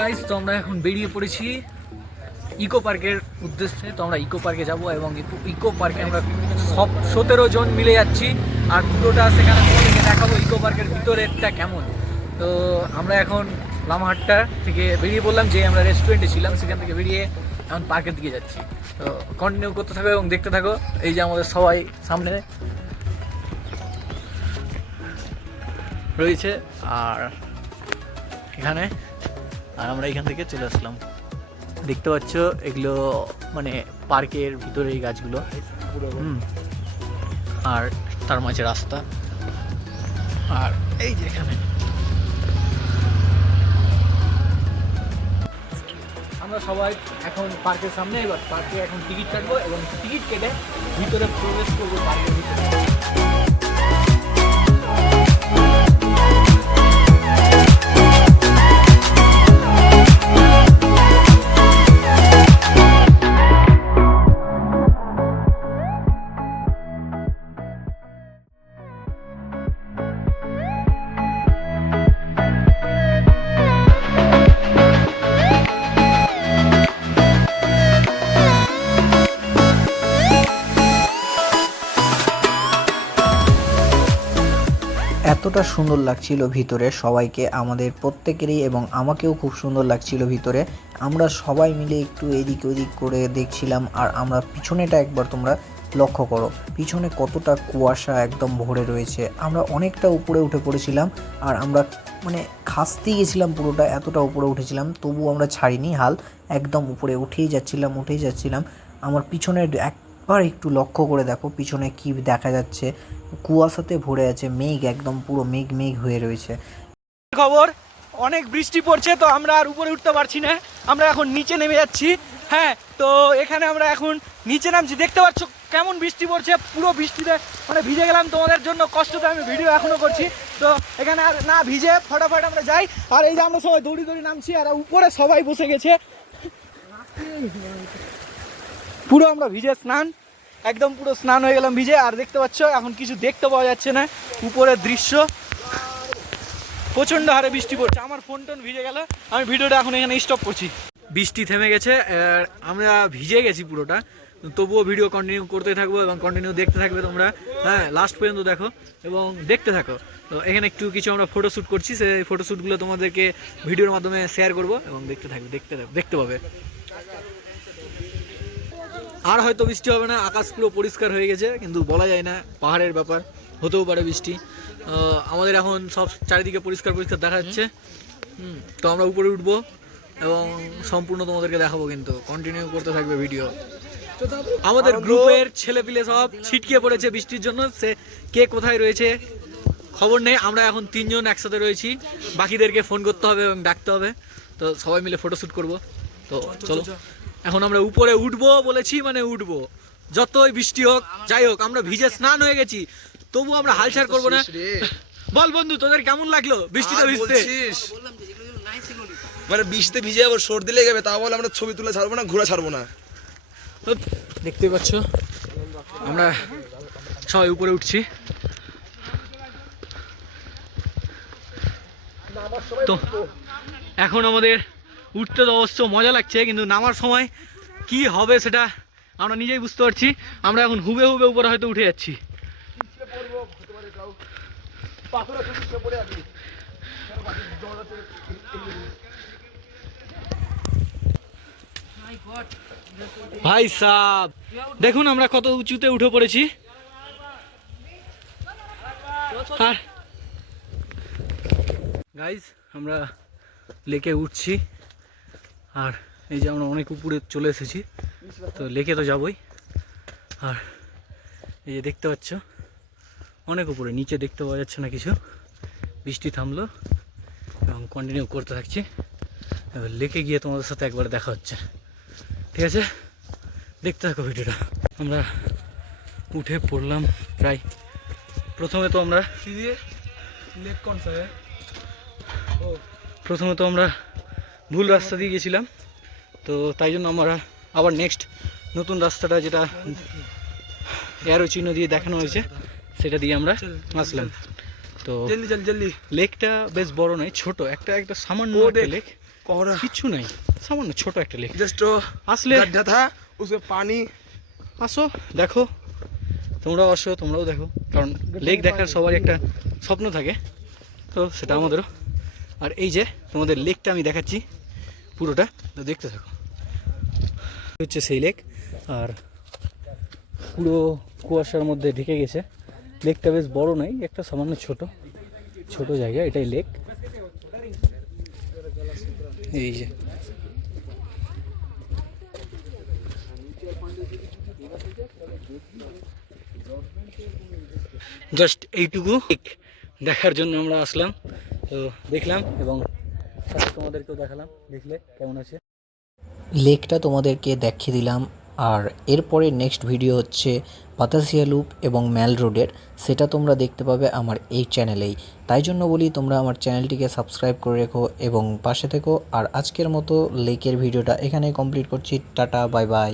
Guys, তো আমরা এখন বেরিয়ে পড়েছি ইকো পার্কের উদ্দেশ্যে। তো আমরা ইকো পার্কে যাবো এবং ইকো পার্কে আমরা সব 17 জন মিলে যাচ্ছি। আর পুরোটা সেখানে তোমাদেরকে দেখাবো ইকো পার্কের ভিতরেরটা কেমন। তো আমরা এখন লামাহাট্টা থেকে বেরিয়ে পড়লাম, যে আমরা রেস্টুরেন্টে ছিলাম সেখান থেকে বেরিয়ে এখন পার্কের দিকে যাচ্ছি। তো কন্টিনিউ করতে থাকো এবং দেখতে থাকো। এই যে আমাদের সবাই সামনে রয়েছে আর এখানে, আর আমরা এখান থেকে চলে আসলাম। দেখতে পাচ্ছ এগুলো মানে পার্কের ভিতরে এই গাছগুলো, আর তার মাঝে রাস্তা। আর এই যে এখানে আমরা সবাই এখন পার্কের সামনে, এবার পার্কে এখন টিকিট কাটবো এবং টিকিট কেটে ভিতরে প্রবেশ করবো পার্কের ভিতরে। এতটা সুন্দর লাগছিল ভিতরে সবাইকে, আমাদের প্রত্যেকেরই, এবং আমাকেও খুব সুন্দর লাগছিল ভিতরে। আমরা সবাই মিলে একটু এদিক ওদিক করে দেখছিলাম। আর আমরা পিছনেটা একবার তোমরা লক্ষ্য করো, পিছনে কতটা কুয়াশা একদম ভরে রয়েছে। আমরা অনেকটা উপরে উঠে পড়েছিলাম আর আমরা মানে খাসতেই গেছিলাম পুরোটা, এতটা উপরে উঠেছিলাম, তবু আমরা ছাড়িনি হাল, একদম উপরে উঠেই যাচ্ছিলাম। আমার পিছনে একবার একটু লক্ষ্য করে দেখো পিছনে কি দেখা যাচ্ছে, কুয়াশাতে ভরে আছে, মেঘ একদম পুরো মেঘ হয়ে রয়েছে। খবর, অনেক বৃষ্টি পড়ছে, তো আমরা আর উপরে উঠতে পারছি না, আমরা এখন নিচে নেমে যাচ্ছি। হ্যাঁ, তো এখানে আমরা এখন নিচে নামছি, দেখতে পাচ্ছ কেমন বৃষ্টি পড়ছে, পুরো বৃষ্টিতে মানে ভিজে গেলাম। তোমাদের জন্য কষ্টতে আমি ভিডিও এখনো করছি। তো এখানে আর না ভিজে ফটাফট আমরা যাই। আর এই যে আমরা সবাই দৌড়ি নামছি, আর উপরে সবাই বসে গেছে, পুরো আমরা ভিজে স্নান, একদম পুরো স্নান হয়ে গেলাম ভিজে। আর দেখতে পাচ্ছ এখন কিছু দেখতে পাওয়া যাচ্ছে না, উপরের দৃশ্য প্রচণ্ড হারে বৃষ্টি পড়ছে। আমার ফোন টোন ভিজে গেল, আমি ভিডিওটা এখন এখানে স্টপ করছি। বৃষ্টি থেমে গেছে, আমরা ভিজে গেছি পুরোটা, তবুও ভিডিও কন্টিনিউ করতে থাকবো এবং কন্টিনিউ দেখতে থাকবে তোমরা। হ্যাঁ, লাস্ট পর্যন্ত দেখো এবং দেখতে থাকো। তো এখানে একটু কিছু আমরা ফটোশ্যুট করছি, সেই ফটোশ্যুটগুলো তোমাদেরকে ভিডিওর মাধ্যমে শেয়ার করবো এবং দেখতে পাবে। আর হয়তো বৃষ্টি হবে না, আকাশ পুরো পরিষ্কার হয়ে গেছে, কিন্তু বলা যায় না, পাহাড়ের ব্যাপার, হতেও পারে বৃষ্টি। আমাদের এখন সব চারিদিকে পরিষ্কার দেখা যাচ্ছে। তো আমরা উপরে উঠবো এবং সম্পূর্ণ তোমাদেরকে দেখাবো, কিন্তু কন্টিনিউ করতে থাকবে ভিডিও। আমাদের গ্রুপের ছেলেপিলে সব ছিটকে পড়েছে বৃষ্টির জন্য, সে কে কোথায় রয়েছে খবর নেই। আমরা এখন 3 জন একসাথে রয়েছি, বাকিদেরকে ফোন করতে হবে এবং ডাকতে হবে। তো সবাই মিলে ফটোশ্যুট করবো। তো চলো, এখন আমরা উপরে উঠবো বলেছি, মানে উঠবো, যতই বৃষ্টি হোক যাই হোক। আমরা ভিজে স্নান হয়ে গেছি, তবু আমরা হালছাড় করবো না। বল বন্ধু, তোদের কেমন লাগলো বৃষ্টিতে ভিজতে? মানে বৃষ্টিতে ভিজে আবার সর্দি লেগে যাবে, তা বলে আমরা ছবি তুলে ছাড়বো না, ঘোরা ছাড়বো না। দেখতে পাচ্ছ আমরা সবাই উপরে উঠছি। তো এখন আমাদের উঠতে তো অবশ্য মজা লাগছে, কিন্তু নামার সময় কি হবে সেটা আমরা নিজেই বুঝতে পারছি। আমরা এখন হুবে উপরে হয়তো উঠে যাচ্ছি। ভাই সাব, দেখুন আমরা কত উঁচুতে উঠে পড়েছি। আর গাইজ, আমরা লেকে উঠছি, আর এই যে আমরা অনেক উপরে চলে এসেছি। তো লেকে তো যাবই, আর এই যে দেখতে পাচ্ছ অনেক উপরে, নিচে দেখতে পাওয়া যাচ্ছে না কিছু। বৃষ্টি থামলো এবং কন্টিনিউ করতে থাকছি। এবার লেকে গিয়ে তোমাদের সাথে একবার দেখা হচ্ছে, ঠিক আছে? দেখতে থাকো ভিডিওটা। আমরা উঠে পড়লাম প্রায়। প্রথমে তো আমরা ভুল রাস্তা দিয়ে গেছিলাম, তো তাই জন্য আমরা আবার নেক্সট নতুন রাস্তাটা, যেটা অ্যারো চিহ্ন দিয়ে দেখানো হয়েছে, সেটা দিয়ে আমরা আসলাম। তো তো জলদি চল জলদি লেকটা বেশ বড় নয়, ছোট একটা একটা সামান্য वो একটা देख লেক, कोहरा কিছু নাই, সামান্য ছোট একটা লেক। जस्ट আসলে गड्ढा था उसमें पानी আসো দেখো, তোমরাও আসো, তোমরাও দেখো, কারণ লেক দেখার সবারই একটা স্বপ্ন থাকে, তো সেটা আমাদেরও। আর এই যে তোমাদের লেকটা আমি দেখাচ্ছি পুরোটা, তো দেখতে থাকো। হচ্ছে সেই লেক, আর পুরো কুয়াশার মধ্যে ঢেকে গেছে। লেকটা বেশ বড় নয়, একটা সামান্য ছোট ছোট জায়গা, এটাই লেক। এই যে জাস্ট এইটুকু দেখার জন্য আমরা আসলাম, তো দেখলাম এবং সাথে তোমাদেরকেও দেখালাম, দেখলে কেমন আছে। লেকটা তোমাদেরকে দেখিয়ে দিলাম। আর এরপরে নেক্সট ভিডিও হচ্ছে বাতাসিয়া লুপ এবং ম্যাল রোডের, সেটা তোমরা দেখতে পাবে আমার এই চ্যানেলেই। তাই জন্য বলি তোমরা আমার চ্যানেলটিকে সাবস্ক্রাইব করে রেখো এবং পাশে থেকো। আর আজকের মতো লেকের ভিডিওটা এখানেই কমপ্লিট করছি। Tata, bye bye.